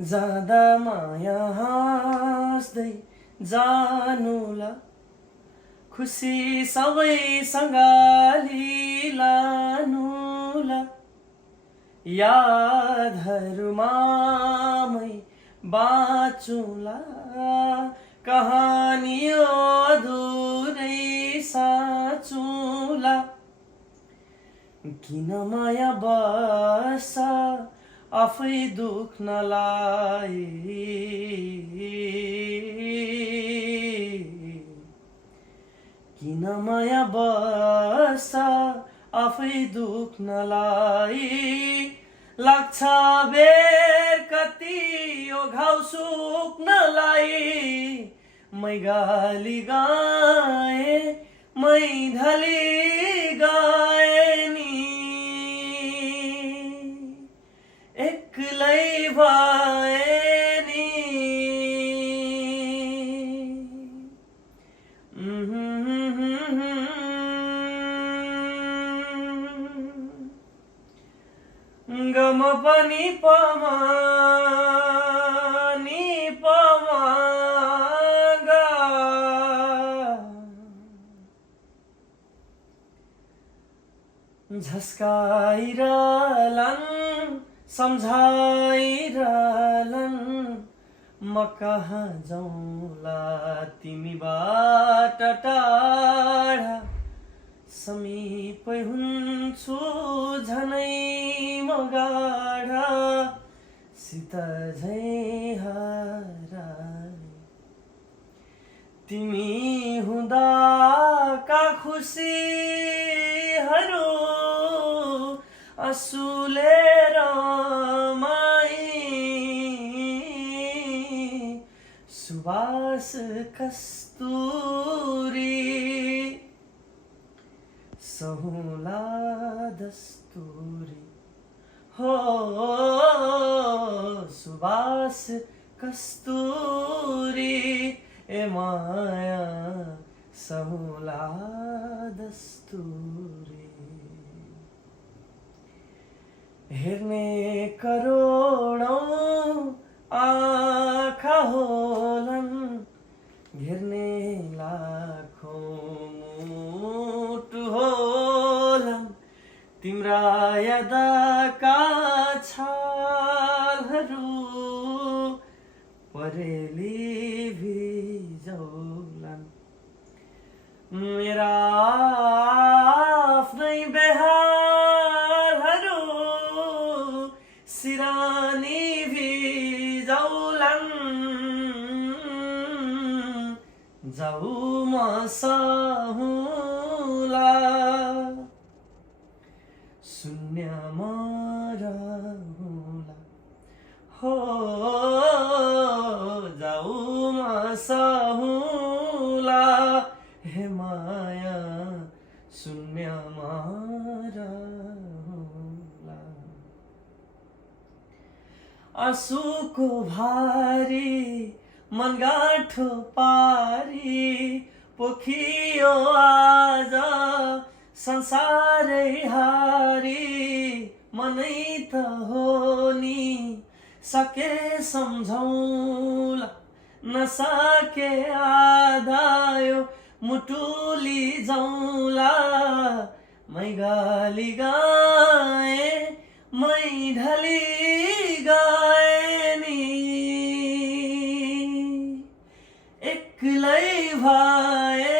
जाँदा माया हाँस्दै जानुला, खुसी सबैसँग लिलानुला, यादहरूमामै बाँचुला, कहानी अधुरै साँचुला। किन माया बस आफै दुख्नलाई, किन माया बस आफै दुख्नलाई। लाग्छ बेर कति यो घाउ सुक्नलाई, मै गाली गाए मै ढली गाए नि, एक्लै भए नि। गम पनि पमा नि पमा गा, झस्काइरहलन सम्झाइरहलन, म कहाँ जाउँला तिमीबाट टाढा, समीपै हुन्छु झनै म गाढा, सित झै हराए। तिमी हुँदाका खुसीहरू आँसुले रमाई, सुवास कस्तुरी सहुला दस्तुरी, हो सुवास कस्तुरी, ए माया सहुला दस्तुरी। हेर्ने करोडौं आँखा होलन, घेर्ने लाखौं मुटु होलन, तिम्रा यादका छालहरू परेली भिजौलन। मेरा आफ्नै बेहारहरू सिरानी भिजौलन, जाऊ म सहुला शून्यमा रहुला, हो जाऊ म सहुला, हे माया शून्यमा रहुला। आँसुको भारी मन गाँठो पारी पोखियो आज संसारै हारी, मनै त हो नि सके सम्झौला, नसके आधायो मुटुली जाउँला, मै गाली गाए मै ढली गाए नि, एक्लै भए